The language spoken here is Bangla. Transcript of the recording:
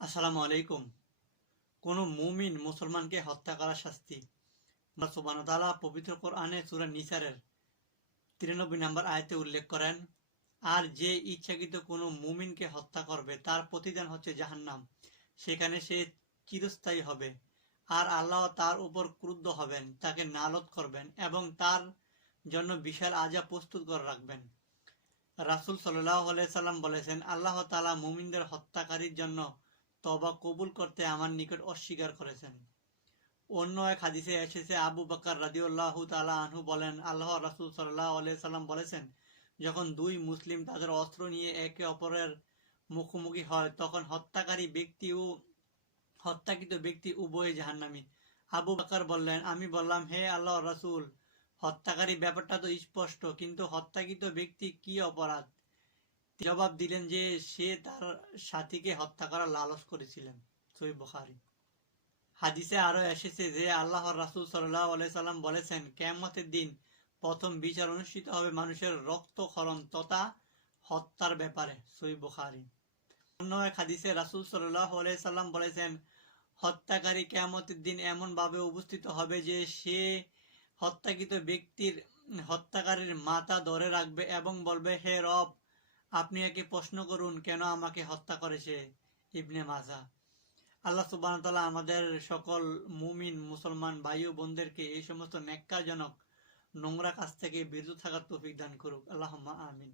আসসালামু আলাইকুম। কোনো মুমিন মুসলমানকে হত্যা করার শাস্তি? তাআলা পবিত্র কোরআনে সূরা নিসারের তিরানব্বই নম্বর আয়তে উল্লেখ করেন, আর যে ইচ্ছাকৃত কোনো মুমিনকে হত্যা করবে, তার প্রতিদান হচ্ছে জাহান্নাম। সেখানে সে চিরস্থায়ী হবে। আর আল্লাহ তার উপর ক্রুদ্ধ হবেন, তাকে নালত করবেন এবং তার জন্য বিশাল আজা প্রস্তুত করে রাখবেন। রাসূল আলাইহি সাল্লাম বলেছেন, আল্লাহ তালা মুমিনদের হত্যাকারীর জন্য তবা কবুল করতে আমার নিকট অস্বীকার করেছেন। অন্য এক হাদিসে এসেছে, আবু বকর রাদিউল্লাহু তাআলা আনহু বলেন, আল্লাহ রাসূল আলাইহি সাল্লাম বলেছেন, যখন দুই মুসলিম তাদের অস্ত্র নিয়ে একে অপরের মুখোমুখি হয়, তখন হত্যাকারী ব্যক্তি ও হত্যাকৃত ব্যক্তি উভয়ে জাহান্নামী। আবু বকর বললেন, আমি বললাম, হে আল্লাহ রাসূল, হত্যাকারী ব্যাপারটা তো স্পষ্ট, কিন্তু হত্যাকৃত ব্যক্তি কি অপরাধ? জবাব দিলেন যে সে তার সাথীকে হত্যা করার লালস করেছিলেন সই বুখারি। হাদিসে আরও এসেছে যে আল্লাহ রাসূল আলাইহি সাল্লাম বলেছেন, কিয়ামতের দিন প্রথম বিচার অনুষ্ঠিত হবে মানুষের রক্তক্ষরণ তথা হত্যার ব্যাপারে সই বুখারি। অন্য এক হাদিসে রাসূল আলাইহি সাল্লাম বলেছেন, হত্যাকারী কিয়ামতের দিন এমন ভাবে উপস্থিত হবে যে সে হত্যাকৃত ব্যক্তির হত্যাকারীর মাথা ধরে রাখবে এবং বলবে, হে রব আপনি একে প্রশ্ন করুন, কেন আমাকে হত্যা করেছে ইবনে মাজা? আল্লাহ সুবাহ আমাদের সকল মুমিন, মুসলমান ভাই ও বোনদেরকে এই সমস্ত ন্যাক্কাজনক নোংরা কাজ থেকে বিরত থাকার তৌফিক দান করুক। আল্লাহ আমিন।